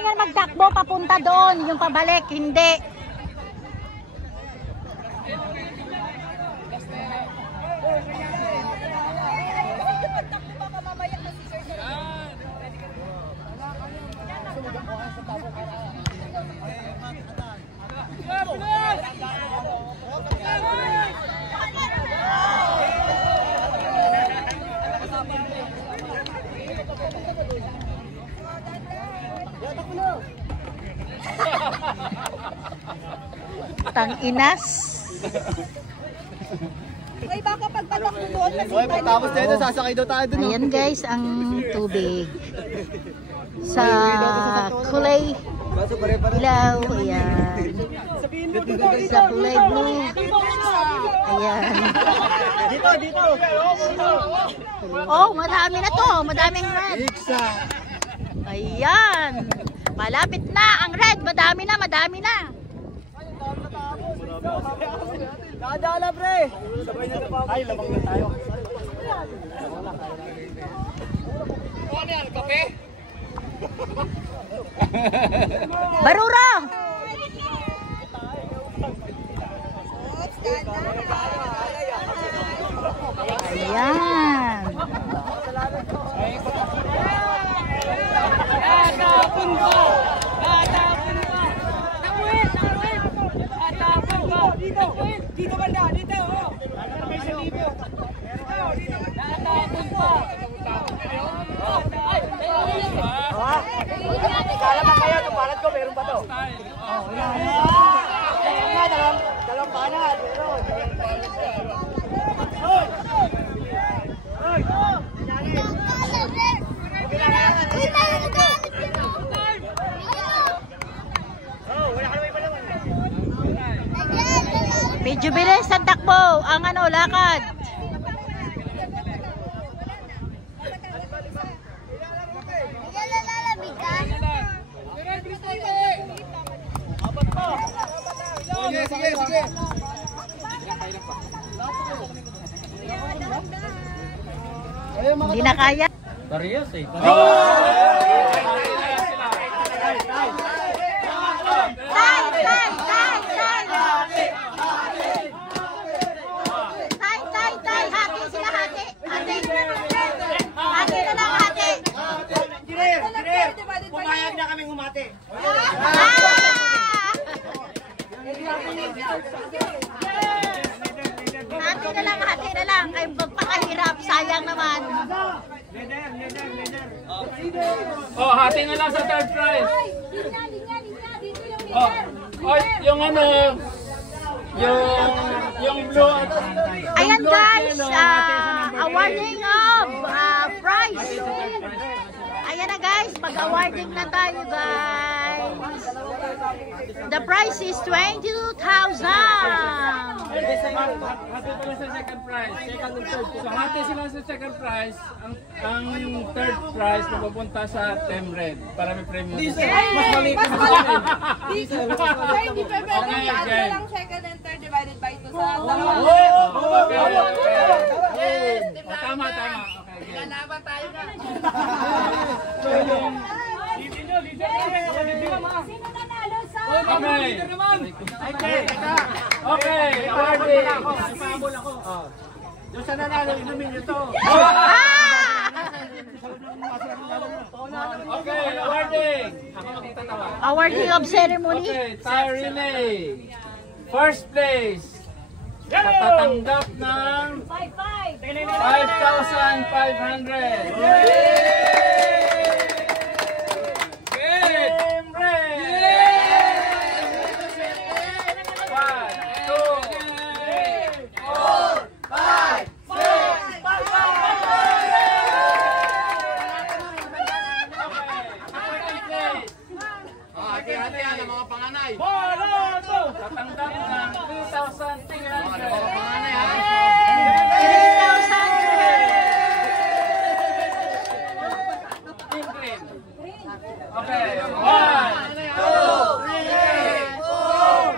yan magtakbo papunta doon, yung pabalik, hindi. Tang-inas. Ay, baka pagpatak mo doon. Oy, pagtapos dito, sasakay daw tayo dun. Ayan guys, ang tubig. Sa kulay ilaw. Ayan. Sa kulay blue. Ayan. Dito. Oh, madami na to. Madaming red. Ayan. Malapit na ang red. Madami na. Nadala, pre. Ay, labang na tayo. Ano yan, kape? Barura! Ayan. Dito banda, dito. Kala pa kaya, itong palad ko, meron ba to? Dalawang panad, meron. Medyo bilis ang takbo. Ang lakad. Sige. Hindi na kaya. Parehas eh. Tay. Hati sila, hati. Hati na lang, hati. Engineer, pumayag na kaming humati. Hati na lang. Kaya magpakahirap. Sayang naman. Oh, hati na lang sa third prize. Oh, yung yung blue. Ayan guys, awarding of prize. Ayan na guys, mag-awarding na tayo guys. The prize is 22,000. Hati pala sa second prize. So hati sila sa second prize. Ang third prize mapupunta sa Team Red para may premium. Mas mali. Hindi pa Okay. lang second and third divided by 2 sa dalawa. Tama. Okay. Lalaban tayo na. Sino nanalo sa? Okay, awarding. Yung sa nanalo, inumin nyo to. Okay, awarding. Ako magtatawa. Awarding of ceremony. Okay, tire relay. First place. Natatanggap ng 5,500. Team Red. 1, 2, 3, 4, 5, 6. Hati-hati yan ang mga panganay. Tatanggap ng 3,300. Panganay ha? 3,000. Team Green. Okay, 1, 2, 3, 4,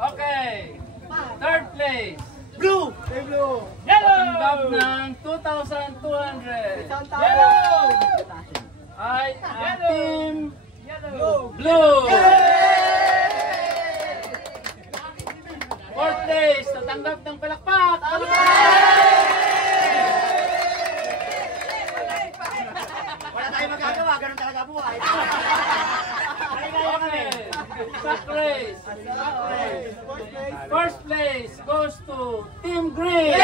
5. Okay, third place. Blue! Tatanggap ng 2,200. Yellow! Ay ang Team Blue. Fourth place, tatanggap ng palakpak. Wala tayong magagawa, ganun talaga buhay. Okay. Sack race. First place goes to Team Green.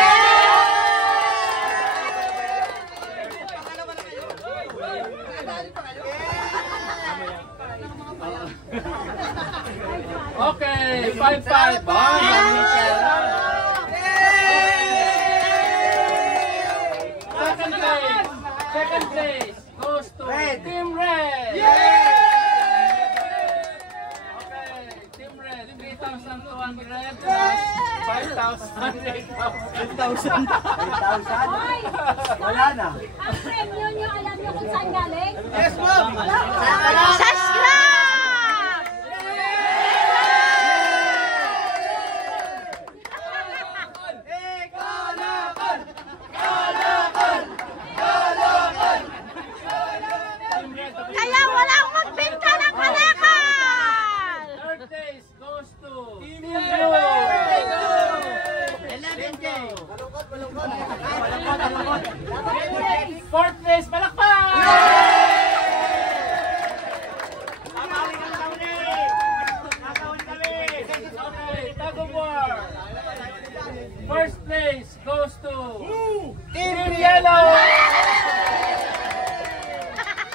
Okay, 5-5. Second place goes to Team Red. Okay, Team Red, 3,200 plus 5,000, 8,000. 8,000? Wala na. Ang premium nyo, alam nyo kung saan galing? Yes, ma'am! Sa scrap! Kaya walang magbenta ng kalakal! Third place goes to Team Blue. 11K! Fourth place, palakpak! Okay, tug of war. First place goes to Team Yellow.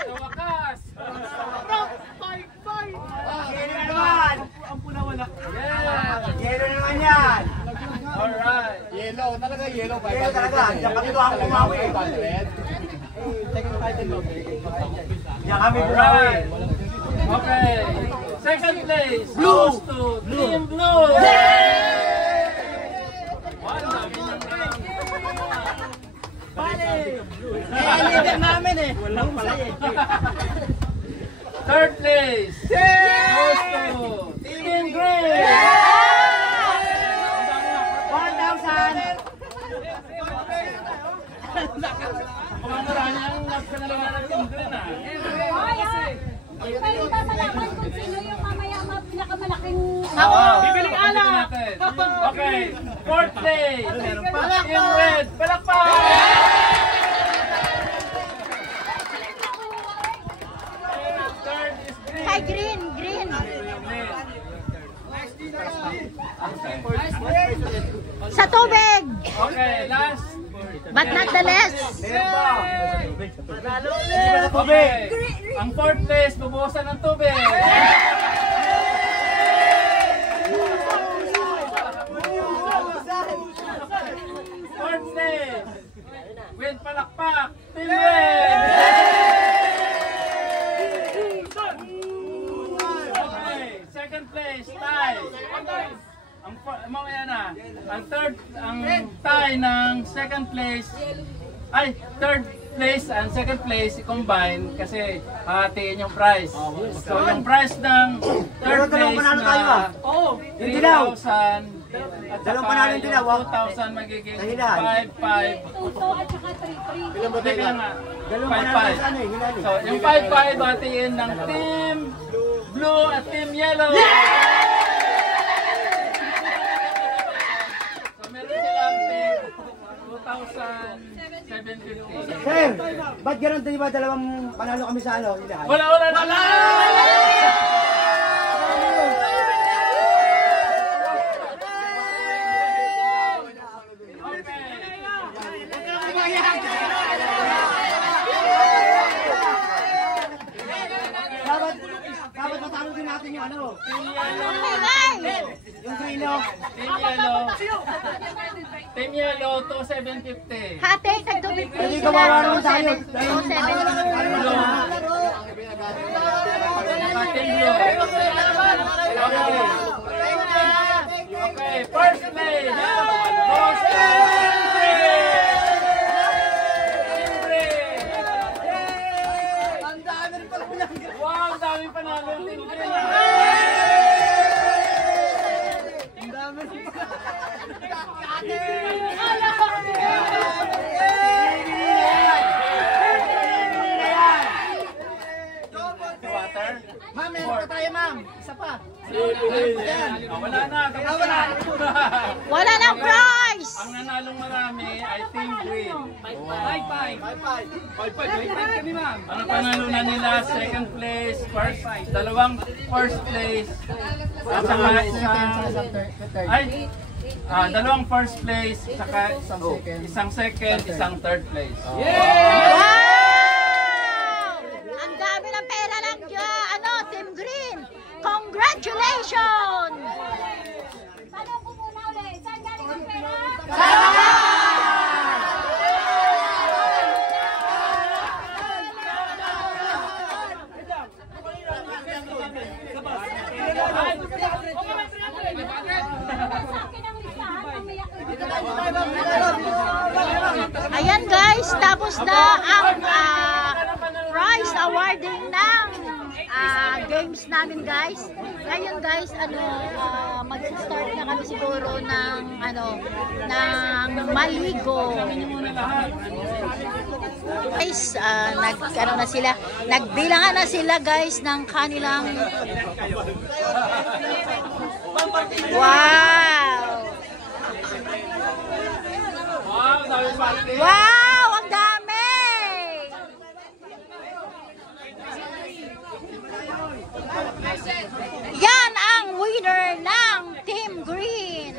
Sa wakas. Yelo naman! Yeah. Yelo naman yan! Alright. Yelo talaga, 500. Yelo talaga, diyan kami doon ako kumawi. Diyan kami kumawi. Alright. Okay. Second place goes to Team Blue. One, dami ng Leader namin eh. Walang pala eh. Third place goes to Team Green. 1,000! Mukhang marami ang nagkanalaga ng Team Green ah. Hoy, iba yung papalaman kung sino yung mamaya pinakamalaking... Bibiling ala! Okay, fourth place. Team Red, palakpak! Third is Green. Kay Green, Green. Sa tubig! Okay, last. But not the less. Okay, ang fourth place, bubuhusan ng tubig. Fourth place, with palakpak, Team Red. Okay, second place, tie. Mamaya na. Ang tie ng second place, third place and second place i-combine kasi hatiin yung prize. So yung prize ng third place na 3,000 at saka yung 2,000 magiging 5,500. 2 at saka 3-3. Bilang nga, 5,500. So yung 5,500 hatiin ng Team Blue at Team Yellow. So meron silang 2,750. Sir, ba't ganun di ba dalawang panalo kami sa ano? Wala na! Dapat matalo din natin yung ano? Yung grino. Team Yellow, 2,750. Hati, tagtubig po Hindi sila. kawawa naman tayo. 2,750. Okay, first place goes to Team Green. Wow, ang dami panalo Team Green. Ang dami. Wala na. Tapos na. Wala nang prize! Ang nanalong marami ay Team Green. 5-5. Ang panalunan nila, second place, dalawang first place, at saka dalawang first place, saka isang second, isang third place. Wow! Ang dami ng pera lang dyan. Team Green. Congratulations! Tanong ko muna ulit, saan galing ang pera? Ayan guys, tapos na ang prize awarding ng games namin guys. Ngayon guys, mag-start na kami siguro ng ng maligo. Guys, nagbilangan na sila guys ng kanilang wow! Wow! Ang dami! Yan ang winner ng Team Green.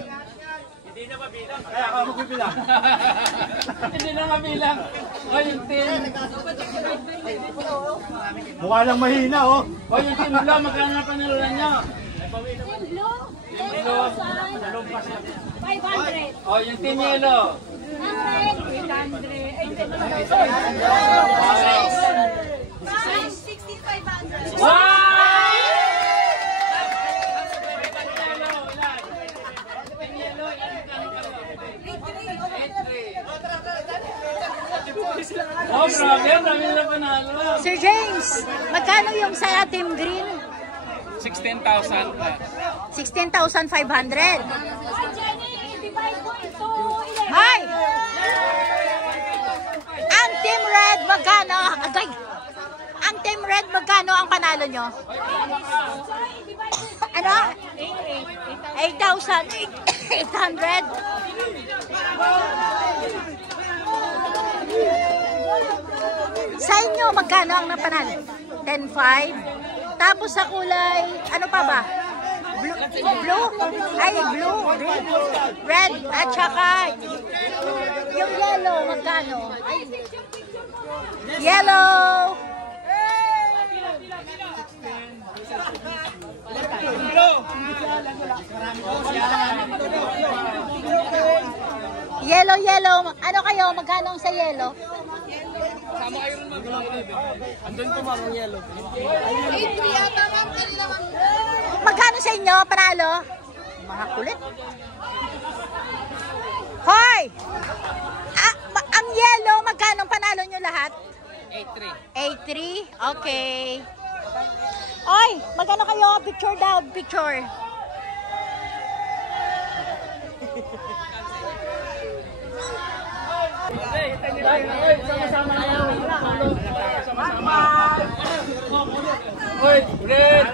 Hindi na mabilang. Kaya ako magbibilang. Hindi na mabilang. O yung team. Mukha lang mahina, oh. O yung team blue, magkano na panalunan nyo? Team Blue, 10,500. O yung team yellow. 16,500. Wow! Oh, grabe. Dami nila panalo. Sir James, magkano yung sa Team Green? 16,000. 16,500. Jenny, divide mo into 11. Hi! Ang Team Red, magkano? Agay! Ang Team Red, magkano ang panalo nyo? Ano? 8,800. Sa inyo, magkano ang napanalo? 10,500. Tapos sa kulay, ano pa ba? Blue? Ay, blue, green, red, at saka yung yellow, magkano? Ay, yellow! Yellow, yellow. Ano kayo? Magkano sa yellow? Sama kayo rin andun po ma'am yung yellow. Magkano sa inyo? Panalo? Mga kulit. Hoy! Ang yellow, magkano panalo nyo lahat? 8-3. 8-3? Okay. Oy, magkano kayo? Picture daw, picture. Sama-sama na yun. Sama-sama. Oy, red,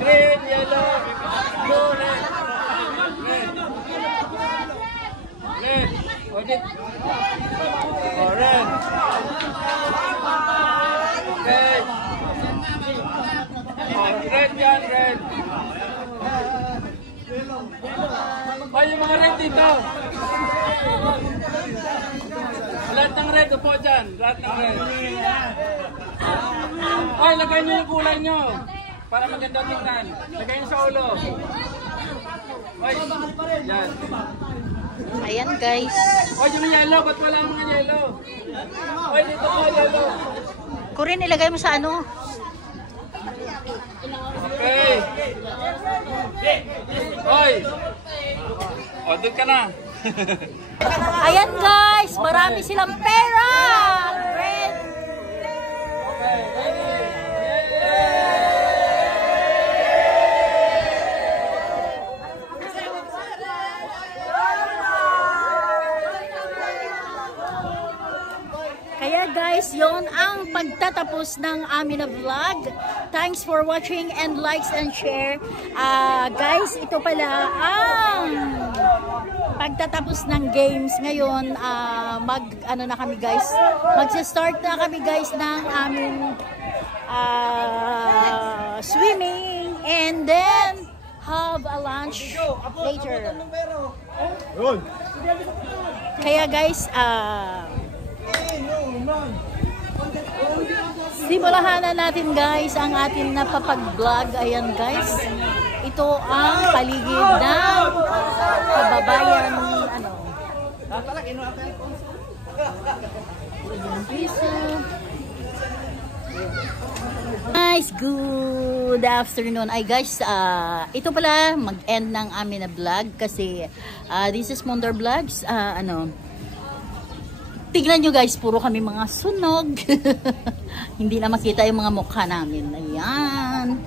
green, yellow, blue, red. Red. Red. Oh, red. Okay. Oh, red yan, red. Oh, yung mga red dito. Lahat ng red, upo dyan. Lahat ng red. Ay, lagay nyo yung kulay nyo. Para maganda tingnan. Lagay nyo sa ulo. Ay, yan. Ayan guys. Ay, yung yellow. Ba't wala mga yellow? Ay, dito po yellow. Kurin, ilagay mo sa ano? Okay. Oy. O, doon ka na. Ayan guys, marami silang pera. Red. Okay, ready? Kaya guys, yon ang pagtatapos ng amin na vlog. Thanks for watching and likes and share. Guys, ito pala ang pagtatapos ng games. Ngayon, na kami guys. Magsa-start na kami guys ng aming swimming and then have a lunch later. Kaya guys, simulahan na natin guys ang ating napapag-vlog. Ayan guys, ito ang paligid ng kababayan Nice, good afternoon. Ay guys, ito pala mag-end ng amin na vlog kasi this is Mondar Vlogs. Tignan nyo guys, puro kami mga sunog. Hindi na makita yung mga mukha namin. Ayan.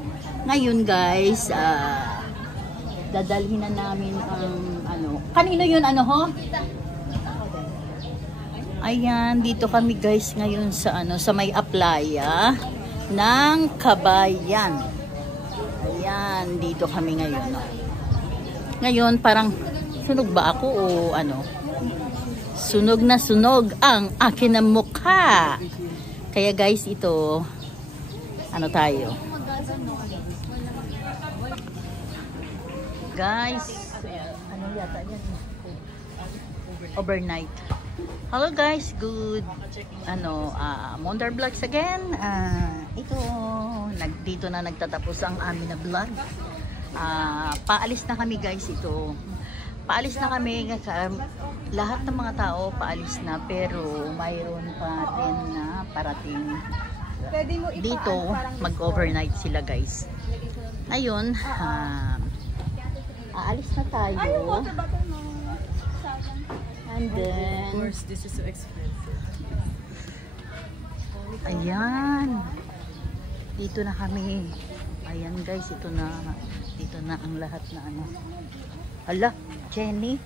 Ngayon guys, dadalhin na namin ang kanino yun Ayan, dito kami guys ngayon sa sa may Aplaya ng Kabayan. Ayan, dito kami ngayon. Ngayon parang sunog ba ako o sunog na sunog ang akin na mukha. Kaya guys, ito tayo. Guys, yata yan? Overnight. Hello guys, good Mondar Vlogs again. Ito, dito na nagtatapos ang amin na vlog. Paalis na kami guys ito. Paalis na kami, lahat ng mga tao paalis na, pero mayroon pa rin na parating dito. Mag-overnight sila guys. Ayun, aalis na tayo. And then, of course, this is so expensive. Ayan. Dito na kami. Ayan guys, dito na ang lahat na Hala, Jenny.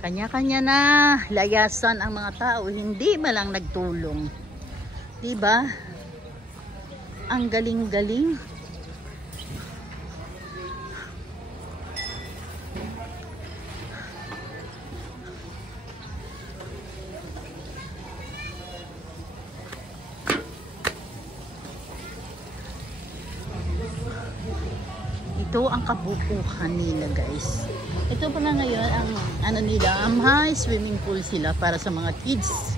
Kanya-kanya na layasan ang mga tao, hindi malang nagtulong. 'Di ba? Ang galing-galing. Ito ang kabukuhan nila guys. Ito pala ngayon ang nila, may swimming pool sila para sa mga kids.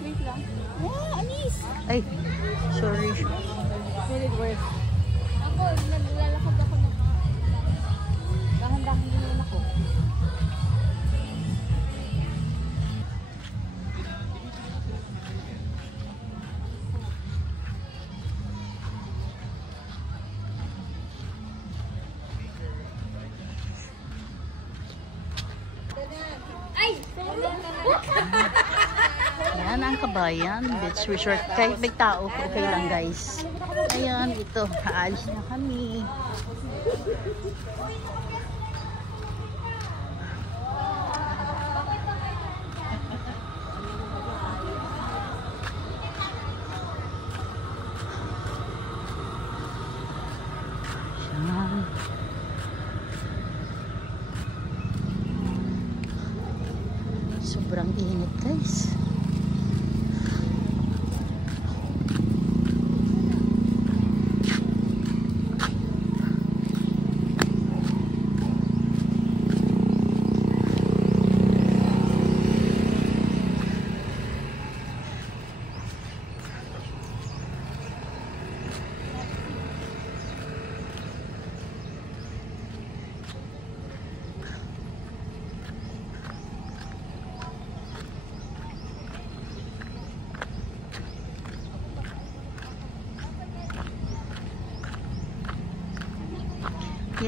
Wait lang. Anis! Ay, sorry. Will it work? Ako, naglalakad ako na. Dahan-dahan din ako. Ay! Yan ang Kabayan Beach Resort. Kahit may tao, okay lang guys. Ayan, ito. Aalis na kami. Ayan. Sobrang init guys.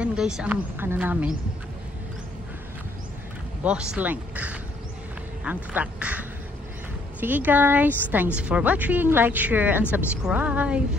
Ayan guys, ang ano namin. Boss Link. Ang tak. Sige guys, thanks for watching. Like, share, and subscribe.